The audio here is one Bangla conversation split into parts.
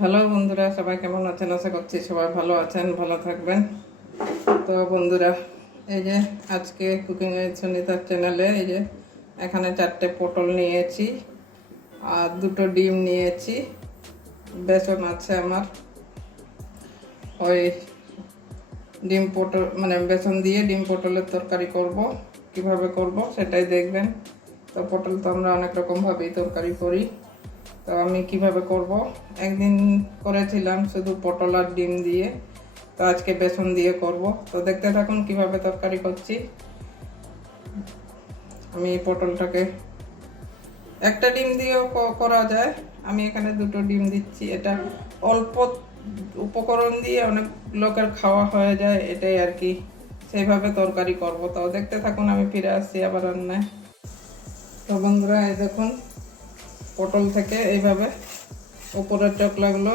হ্যালো বন্ধুরা, সবাই কেমন আছেন? আশা করছি সবাই ভালো আছেন, ভালো থাকবেন। তো বন্ধুরা, এই যে আজকে কুকিং সুনিতার চ্যানেলে এই যে এখানে চারটে পটল নিয়েছি, আর দুটো ডিম নিয়েছি, বেসন আছে আমার। ওই ডিম পটল মানে বেসন দিয়ে ডিম পটলের তরকারি করব। কীভাবে করব সেটাই দেখবেন। তো পটল তো আমরা অনেক রকমভাবেই তরকারি করি। তো আমি কীভাবে করব? একদিন করেছিলাম শুধু পটল আর ডিম দিয়ে, তো আজকে বেসন দিয়ে করব। তো দেখতে থাকুন কীভাবে তরকারি করছি। আমি পটলটাকে একটা ডিম দিয়েও করা যায়। আমি এখানে দুটো ডিম দিচ্ছি। এটা অল্প উপকরণ দিয়ে অনেক লোকের খাওয়া হয়ে যায়, এটাই আর কি। সেইভাবে তরকারি করব। তো দেখতে থাকুন, আমি ফিরে আসছি আবার রান্নায় তো বন্ধুরা, এই দেখুন পটল থেকে এইভাবে উপরের চকলাগুলো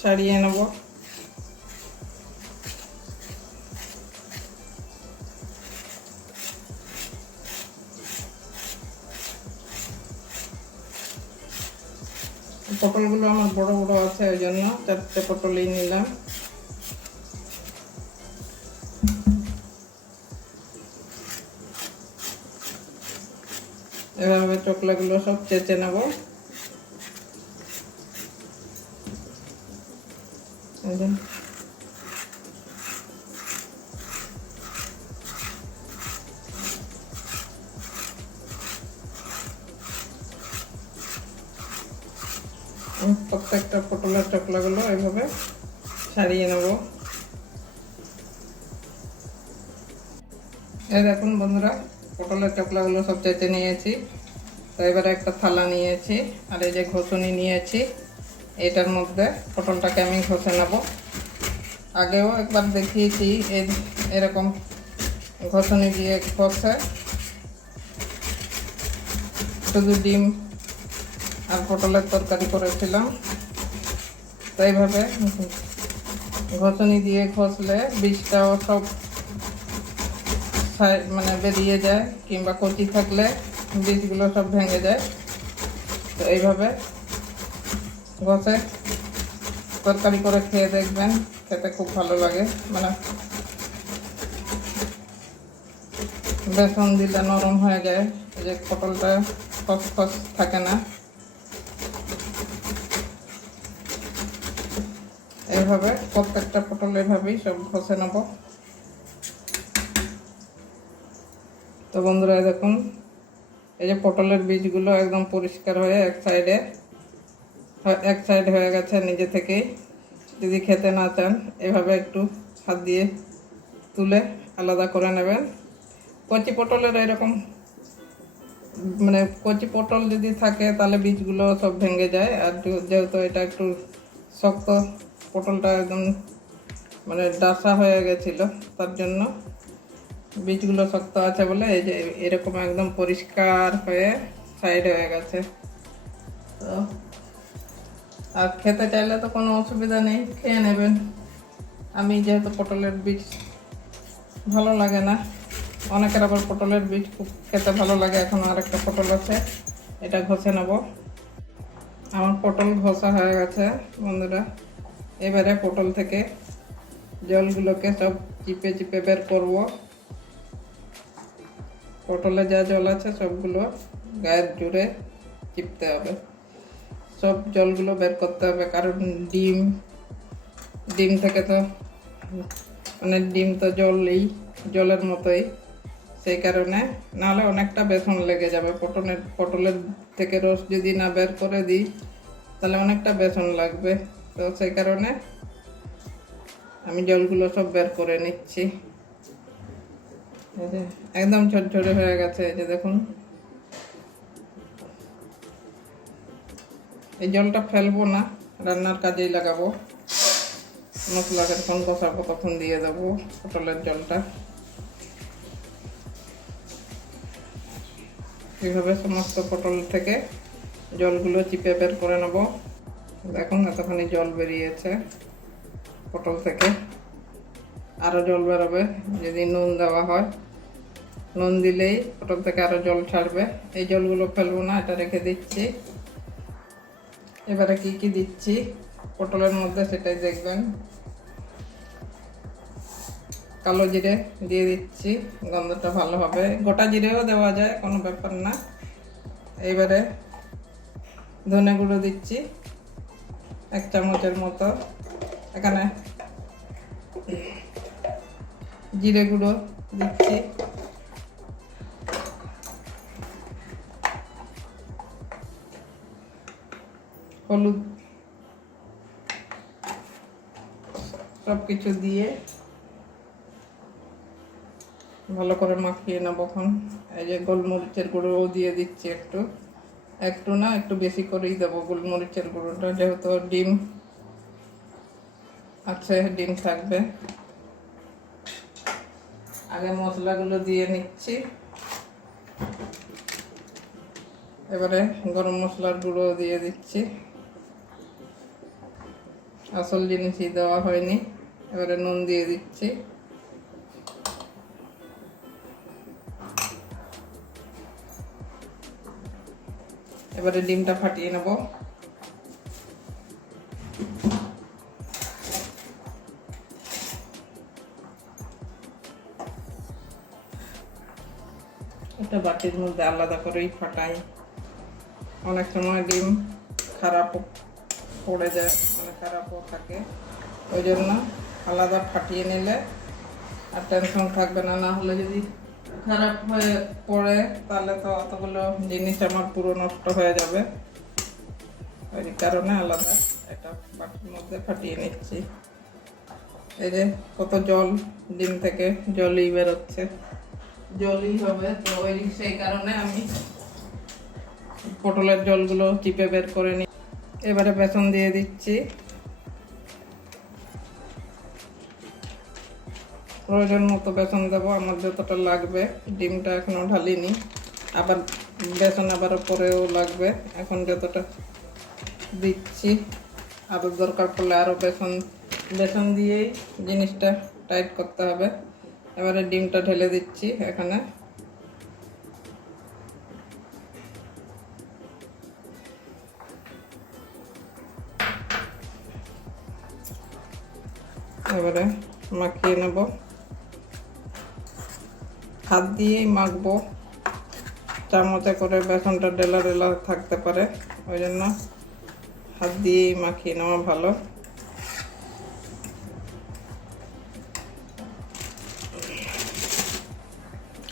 ছাড়িয়ে নেব। পটলগুলো আমার বড় বড় আছে ওই জন্য চারটে পটলই নিলাম। এভাবে চকলাগুলো সব চেঁচে নেব। প্রত্যেকটা পটলের চকলাগুলো এইভাবে ছাড়িয়ে নেব। এই দেখুন বন্ধুরা পটলের চকলাগুলো সব চেঁচে নিয়েছি। তো এবারে একটা থালা নিয়েছি, আর এই যে ঘষুনি নিয়েছি, এটার মধ্যে পটলটাকে আমি ঘষে নেব। আগেও একবার দেখিয়েছি এরকম ঘষুনি দিয়ে ঘষে। শুধু ডিম আর পটলের তরকারি করেছিলাম। তো এইভাবে ঘষুনি দিয়ে ঘষলে বীজটাও সব মানে বেরিয়ে যায় কিংবা কচি থাকলে বীজগুলো সব ভেঙে যায়। তো এইভাবে ঘষে তরকারি করে খেয়ে দেখবেন, খেতে খুব ভালো লাগে। মানে বেসন দিলে নরম হয়ে যায় যে পটলটা খস খস থাকে না। এইভাবে প্রত্যেকটা পটল এভাবেই সব ঘষে নেব। তো বন্ধুরা দেখুন, এই যে পটলের বীজগুলো একদম পরিষ্কার হয়ে এক সাইডে এক সাইড হয়ে গেছে নিজে থেকেই। যদি খেতে না চান, এভাবে একটু হাত দিয়ে তুলে আলাদা করে নেবেন। কচি পটলের এরকম মানে কচি পটল যদি থাকে, তাহলে বীজগুলো সব ভেঙে যায়। আর যেহেতু এটা একটু শক্ত, পটলটা একদম মানে ডাসা হয়ে গেছিল, তার জন্য বীজগুলো শক্ত আছে বলে এই যে এরকম একদম পরিষ্কার হয়ে সাইড হয়ে গেছে। তো, আর খেতে চাইলে তো কোনো অসুবিধা নেই, খেয়ে নেবেন। আমি যেহেতু পটলের বীজ ভালো লাগে না, অনেকের আবার পটলের বীজ খুব খেতে ভালো লাগে, এখন আরেকটা পটল আছে, এটা ঘষে নেব। আমার পটল ঘষা হয়ে গেছে, বন্ধুরা। এবারে পটল থেকে জলগুলোকে সব চিপে চিপে বের করব। পটলে যা জল আছে সবগুলো গায়ের জুড়ে চিপতে হবে। সব জলগুলো বের করতে হবে, কারণ ডিম ডিম থেকে তো মানে ডিম তো জল জলই, জলের মতোই। সেই কারণে নাহলে অনেকটা বেসন লেগে যাবে। পটলের পটলের থেকে রস যদি না বের করে দিই, তাহলে অনেকটা বেসন লাগবে। তো সেই কারণে আমি জলগুলো সব বের করে নিচ্ছি। এই যে, একদম ঝরঝরে হয়ে গেছে, এই যে দেখুন। এই জলটা ফেলব না, রান্নার কাজেই লাগাবো। মশলা যখন কষাবো তখন দিয়ে দেবো পটলের জলটা। এইভাবে সমস্ত পটল থেকে জলগুলো চিপে বের করে নেব। দেখুন এতখানি জল বেরিয়েছে পটল থেকে। আরও জল বেরোবে, যদি নুন দেওয়া হয়। নুন দিলেই পটল থেকে আরও জল ছাড়বে। এই জলগুলো ফেলব না, এটা রেখে দিচ্ছি। এবারে কি কি দিচ্ছি? পটলের মধ্যে সেটাই দেখবেন। কালো জিরে দিয়ে দিচ্ছি, গন্ধটা ভালো হবে। গোটা জিরেও দেওয়া যায়, কোনো ব্যাপার না। এইবারে ধনে গুঁড়ো দিচ্ছি, এক চামচের মতো। এখানে জিরে গুঁড়ো দিচ্ছি। হলুদ সব কিছু দিয়ে ভালো করে মাখিয়ে নেব এখন। এই যে গোলমরিচের গুঁড়োও দিয়ে দিচ্ছি একটু। একটু না, একটু বেশি করেই দেবো গোলমরিচের গুঁড়োটা, যেহেতু ডিম আছে, ডিম থাকবে। আগে মশলাগুলো দিয়ে নিচ্ছি। এবারে গরম মশলার গুঁড়ো দিয়ে দিচ্ছি। আসল জিনিসই দেওয়া হয়নি। এবারে নুন দিয়ে দিচ্ছি। এবারে ডিমটা ফাটিয়ে নেব। এটা বাটির মধ্যে আলাদা করেই ফাটাই। অনেক সময় ডিম খারাপ পড়ে যায় মানে খারাপও থাকে। ওই জন্য আলাদা ফাটিয়ে নিলে আর টেনশন থাকবে না না হলে যদি খারাপ হয়ে পড়ে, তাহলে তো অতগুলো জিনিস আমার পুরো নষ্ট হয়ে যাবে। ওই কারণে আলাদা একটা বাটির মধ্যে ফাটিয়ে নিচ্ছি। এই যে কত জল, ডিম থেকে জলই বেরোচ্ছে। জলই হবে, তো ওই সেই কারণে আমি পটলের জলগুলো চিপে বের করে নিই এবারে বেসন দিয়ে দিচ্ছি। প্রয়োজন মতো বেসন দেবো, আমার যতটা লাগবে। ডিমটা এখনও ঢালিনি। আবার বেসন আবার পরেও লাগবে। এখন যতটা দিচ্ছি আরও দরকার পড়লে আরও বেসন বেসন দিয়েই জিনিসটা টাইট করতে হবে। এবারে ডিমটা ঢেলে দিচ্ছি এখানে। এবারে মাখিয়ে নেব। হাত দিয়েই মাখবো। চামচে করে বেসনটা ডেলা ডেলা থাকতে পারে, ওই জন্য হাত দিয়েই মাখিয়ে নেওয়া ভালো।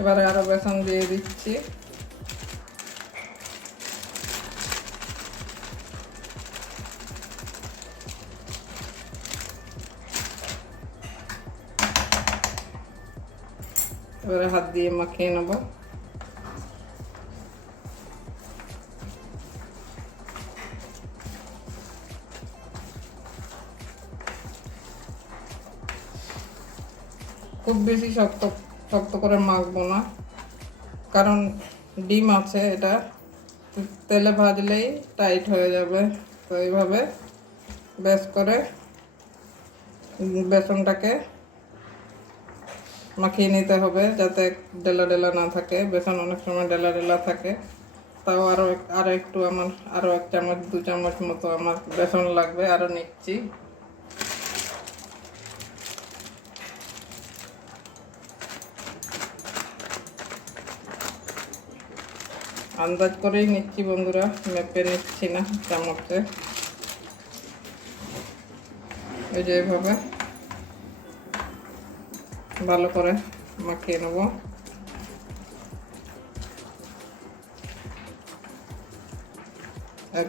এবারে আরও বেসন দিয়ে দিচ্ছি। এবারে হাত দিয়ে মাখিয়ে নেব। খুব বেশি শক্ত শক্ত করে মাখবো না, কারণ ডিম আছে এটা। তেলে ভাজলেই টাইট হয়ে যাবে, তো এইভাবে বেশ করে বেসনটাকে মাখিয়ে নিতে হবে যাতে ডেলা ডেলা না থাকে। বেসন অনেক সময় ডেলা ডেলা থাকে। তাও আরও আরও একটু আমার আরও এক চামচ, দু চামচ মতো আমার বেসন লাগবে আরও নিচ্ছি। আন্দাজ করেই নিচ্ছি বন্ধুরা, মেপে নিচ্ছি না চামচে। এই যে এইভাবে ভালো করে মাখিয়ে নেব। এক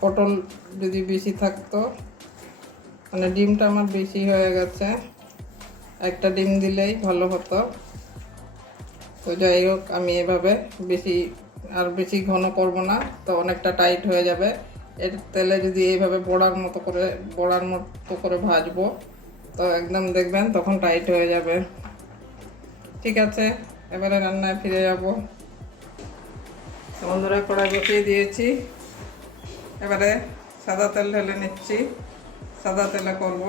পটল যদি বেশি থাকতো মানে ডিমটা আমার বেশি হয়ে গেছে, একটা ডিম দিলেই ভালো হতো। তো যাই হোক, আমি এভাবে বেশি, আর বেশি ঘন করব না, তো অনেকটা টাইট হয়ে যাবে। এর তেলে যদি এইভাবে বড়ার মতো করে, বড়ার মতো করে ভাজবো তো একদম দেখবেন, তখন টাইট হয়ে যাবে। ঠিক আছে, এবারে রান্নায় ফিরে যাব। বন্ধুরা কড়াই বসিয়ে দিয়েছি। এবারে সাদা তেল ঢেলে নিচ্ছি। সাদা তেলে করব।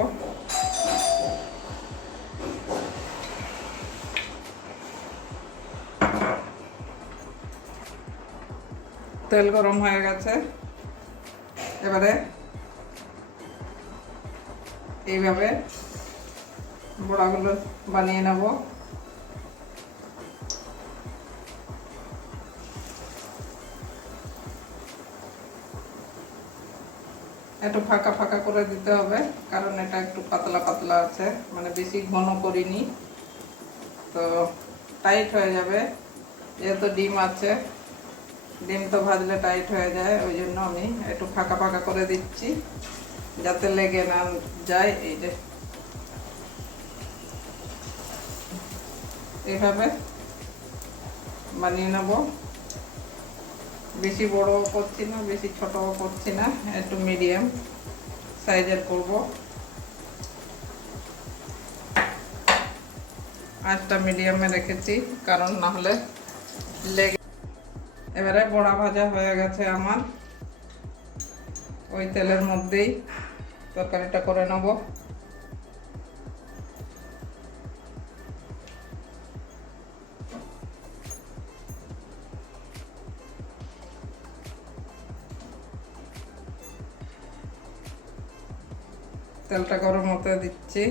তেল গরম হয়ে গেছে। এবারে এইভাবে বড়াগুলো বানিয়ে নেব। একটু ফাঁকা ফাঁকা করে দিতে হবে, কারণ এটা একটু পাতলা পাতলা আছে মানে বেশি ঘন করিনি। তো টাইট হয়ে যাবে, যেহেতু ডিম আছে, ডিম তো ভাজলে টাইট হয়ে যায়, ওই জন্য আমি একটু ফাঁকা ফাঁকা করে দিচ্ছি, যাতে লেগে না যায়, এই যে। এইভাবে বানিয়ে নেব। বেশি বড় করছি না, বেশি ছোটও করছি না, একটু মিডিয়াম সাইজের করব। আঁচটা মিডিয়ামে রেখেছি, কারণ না হলে লেগে এবারে বড়া ভাজা হয়ে গেছে আমার। ওই তেলের মধ্যেই তরকারিটা করে নেব। তেলটা গরম হতে দিচ্ছি।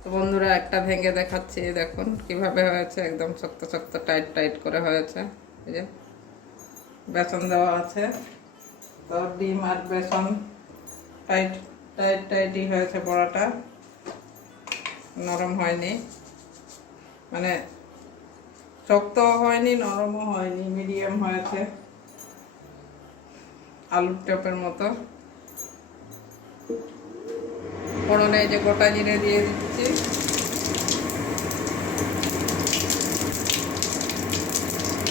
তো বন্ধুরা, একটা ভেঙে দেখাচ্ছি দেখুন কীভাবে হয়েছে, একদম শক্ত শক্ত, টাইট টাইট করে হয়েছে। এই যে, বেসন দেওয়া আছে। তো ডিম আর বেসন টাইট টাইট টাইটই হয়েছে বড়াটা। নরম হয়নি। মানে শক্তও হয়নি, নরমও হয়নি, মিডিয়াম হয়েছে। আলুর টপের মতো। ফোড়নে যে গোটা জিরে দিয়ে দিচ্ছি।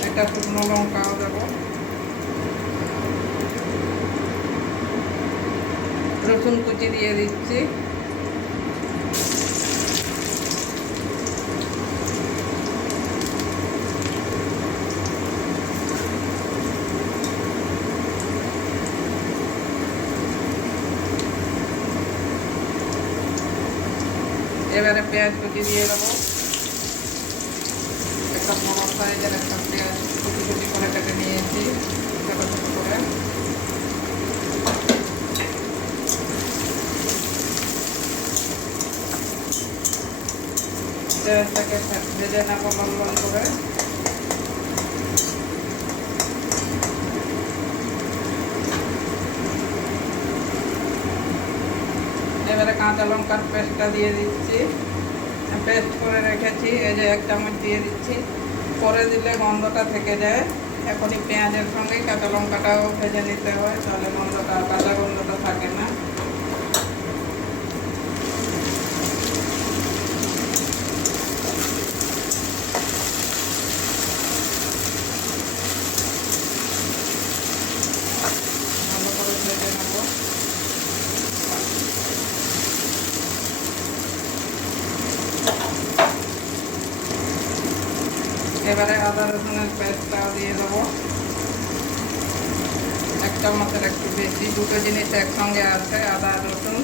একটা শুকনো লঙ্কাও দেবো। রসুন কুচি দিয়ে দিচ্ছি এবারে পেঁয়াজ কুচি দিয়ে দেবো। একটা বড় সাইজের একটা পেঁয়াজ কুচি কুচি করে কেটে নিয়েছি, ছোটো করে। পেঁয়াজটাকে ভেজে করে। এবারে কাঁচা লঙ্কার পেস্টটা দিয়ে দিচ্ছি। পেস্ট করে রেখেছি, এই যে এক চামচ দিয়ে দিচ্ছি। পরে দিলে গন্ধটা থেকে যায়। এখনই পেঁয়াজের সঙ্গে কাঁচা লঙ্কাটাও ভেজে নিতে হয়, তাহলে গন্ধটা কাঁচা গন্ধটা থাকে না ভালো করে ভেজে নেব এবারে আদা রসুনের পেস্টটাও দিয়ে দেবো। এক চামচের একটু বেশি। দুটো জিনিস একসঙ্গে আছে, আদা, রসুন।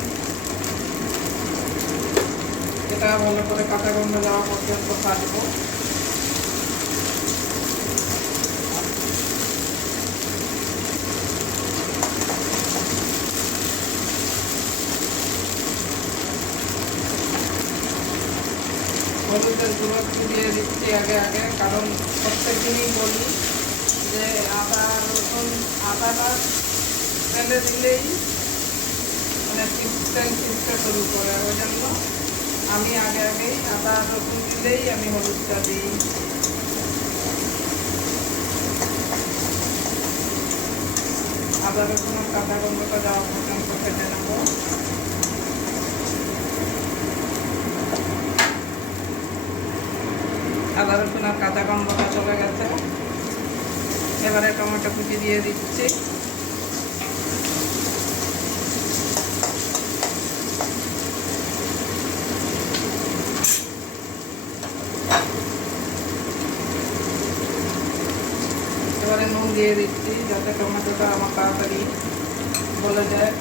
এটা ভালো করে কাঁচা গন্ধ যাওয়া পর্যন্ত ভাজবো। হলুদের গুঁড়ো দিয়ে দিচ্ছি আগে আগে। কারণ প্রত্যেক দিনই বলি যে আদা, রসুন, আদাটা ফেলে দিলেই মানে ছিটতে ছিটতে শুরু করে। ওই জন্য আমি আগে আগেই আদা, রসুন দিলেই আমি হলুদটা দিই। আদা রসুনের কাঁচা গন্ধটা যাওয়া পর্যন্ত ফেটে নেব। আদা রসুন আর কাঁচা গন্ধটা চলে গেছে। এবারে টমেটো কুচি দিয়ে দিচ্ছি। এবারে নুন দিয়ে দিচ্ছি যাতে টমেটোটা আমার তাড়াতাড়ি গলে যায়।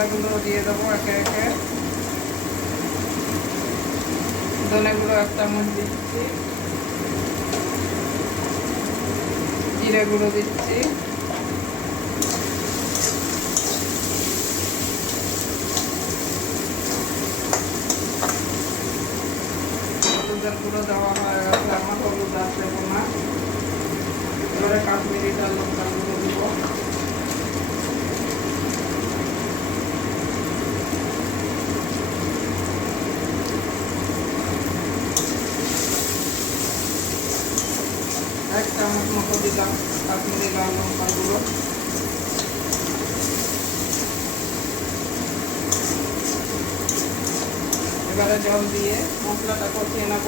মশলাগুলো দিয়ে দেবো একে একে। ধনেগুলো এক চামচ দিচ্ছি। জিরে গুঁড়ো দিচ্ছি। হলুদের গুঁড়ো দেওয়া হয়ে আমার হলুদ আর দেবো না। এবারে কাশ্মীরি লাল লঙ্কার গুঁড়ো দেবো এক চামচ মতো দিলাম কাশ্মীরি লাল লঙ্কার গুঁড়ো এবারে জল দিয়ে মশলাটা কষিয়ে নেব।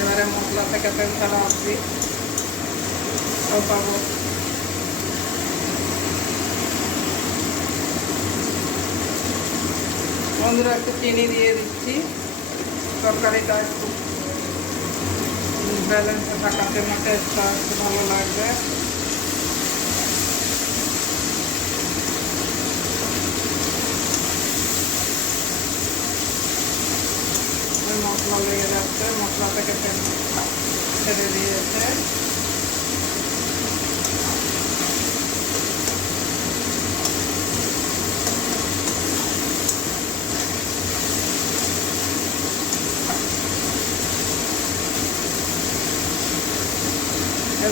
এবারে মশলা থেকে তেল ছাড়া আসবি। পাবো। বন্ধুরা, একটু চিনি দিয়ে দিচ্ছি। তরকারিটা একটু ব্যালেন্সে থাকার জন্য টেস্টটা একটু ভালো লাগবে। মশলা লেগে যাচ্ছে, মশলা থেকে ছেড়ে দিয়েছে।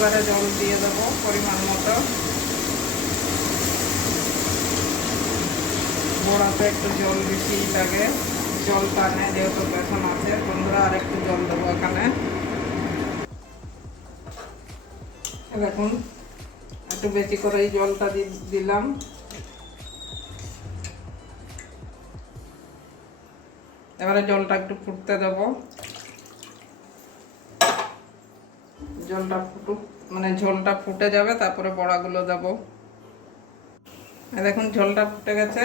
এবারে জল দিয়ে দেবো পরিমাণ মতো। বড়াতে একটু জল বেশি লাগে। জল টানে যেহেতু বেসন আছে, বন্ধুরা আর একটু জল দেবো এখানে। দেখুন, একটু বেশি করে এই জলটা দিলাম। এবারে জলটা একটু ফুটতে দেবো। জলটা ফুটুক। মানে ঝোলটা ফুটে যাবে, তারপরে বড়াগুলো দেবো। দেখুন, ঝোলটা ফুটে গেছে।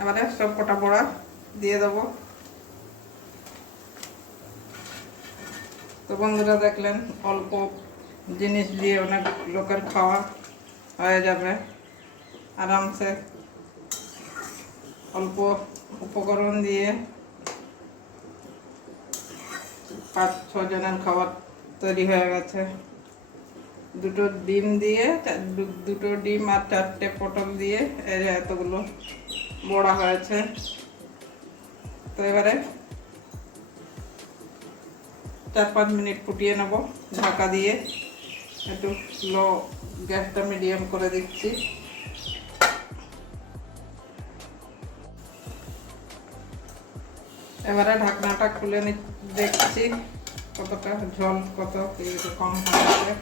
এবারে সব কটা বড়া দিয়ে দেবো। তো বন্ধুরা দেখলেন, অল্প জিনিস দিয়ে অনেক লোকের খাওয়া হয়ে যাবে। আরামসে অল্প উপকরণ দিয়ে পাঁচ ছ জনের খাবার তৈরি হয়ে গেছে। দুটো ডিম দিয়ে, দুটো ডিম আর চারটে পটল দিয়ে, এই যে এতগুলো বড়া হয়েছে। তো এবারে চার পাঁচ মিনিট ফুটিয়ে নেব ঢাকা দিয়ে। একটু লো গ্যাসটা মিডিয়াম করে দিচ্ছি। এবারে ঢাকনাটা খুলে নি দেখছি কতটা জল কত কম হয়েছে।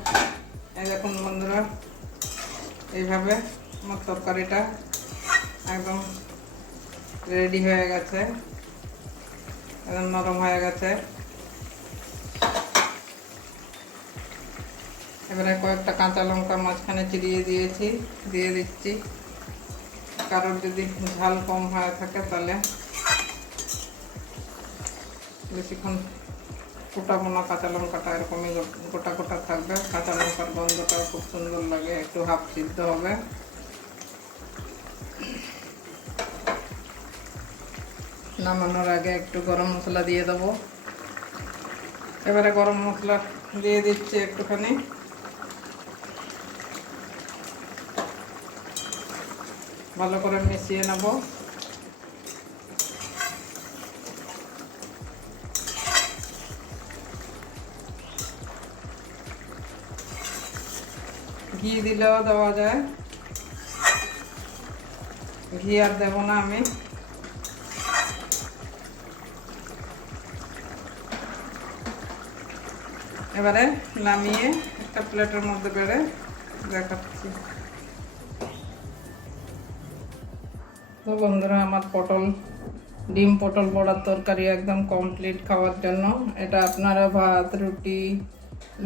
দেখুন বন্ধুরা, এইভাবে আমার তরকারিটা একদম রেডি হয়ে গেছে, একদম নরম হয়ে গেছে। এবারে কয়েকটা কাঁচা লঙ্কা মাঝখানে চিরিয়ে দিয়েছি, দিয়ে দিচ্ছি। কারোর যদি ঝাল কম হয়ে থাকে তাহলে বেশিক্ষণ ফোটাবো না কাঁচা লঙ্কাটা এরকমই গোটা গোটা থাকবে। কাঁচা লঙ্কার গন্ধটা খুব সুন্দর লাগে, একটু হাফ সিদ্ধ হবে। নামানোর আগে একটু গরম মশলা দিয়ে দেবো। এবারে গরম মশলা দিয়ে দিচ্ছি একটুখানি। ভালো করে মিশিয়ে নেব। ঘি দিলেও দেওয়া যায়। ঘি আর দেবো না আমি। এবারে নামিয়ে একটা প্লেটের মধ্যে বেড়ে দেখাচ্ছি। তো বন্ধুরা, আমার পটল, ডিম পটল বড়ার তরকারি একদম কমপ্লিট খাওয়ার জন্য। এটা আপনারা ভাত, রুটি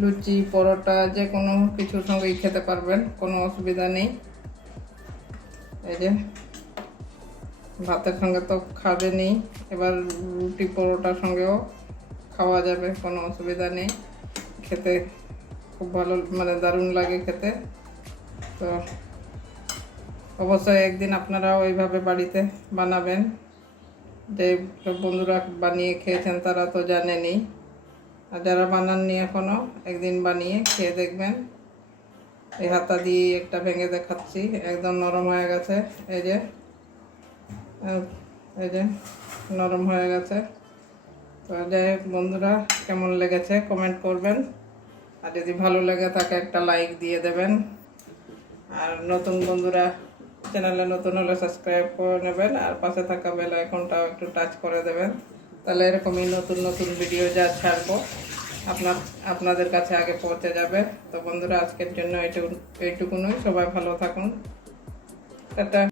লুচি, পরোটা, যে কোনো কিছুর সঙ্গেই খেতে পারবেন, কোনো অসুবিধা নেই। এই যে, ভাতের সঙ্গে তো খাবেনি এবার রুটি, পরোটার সঙ্গেও খাওয়া যাবে, কোনো অসুবিধা নেই। খেতে খুব ভালো মানে দারুণ লাগে খেতে। তো অবশ্যই একদিন আপনারা ওইভাবে বাড়িতে বানাবেন। যে বন্ধুরা বানিয়ে খেয়েছেন তারা তো জানেনই। আর যারা বানাননি এখনও একদিন বানিয়ে খেয়ে দেখবেন। এই হাতা দিয়ে একটা ভেঙে দেখাচ্ছি, একদম নরম হয়ে গেছে। এই যে এই যে, নরম হয়ে গেছে। তো যাই হোক বন্ধুরা, কেমন লেগেছে কমেন্ট করবেন। আর যদি ভালো লেগে থাকে একটা লাইক দিয়ে দেবেন। আর নতুন বন্ধুরা, চ্যানেলে নতুন হলে সাবস্ক্রাইব করে নেবেন। আর পাশে থাকা বেল আইকনটাও একটু টাচ করে দেবেন। তাহলে এরকমই নতুন নতুন ভিডিও যা ছাড়বো, আপনার, আপনাদের কাছে আগে পৌঁছে যাবে। তো বন্ধুরা, আজকের জন্য এইটুকু এইটুকুনই সবাই ভালো থাকুন। টাটা।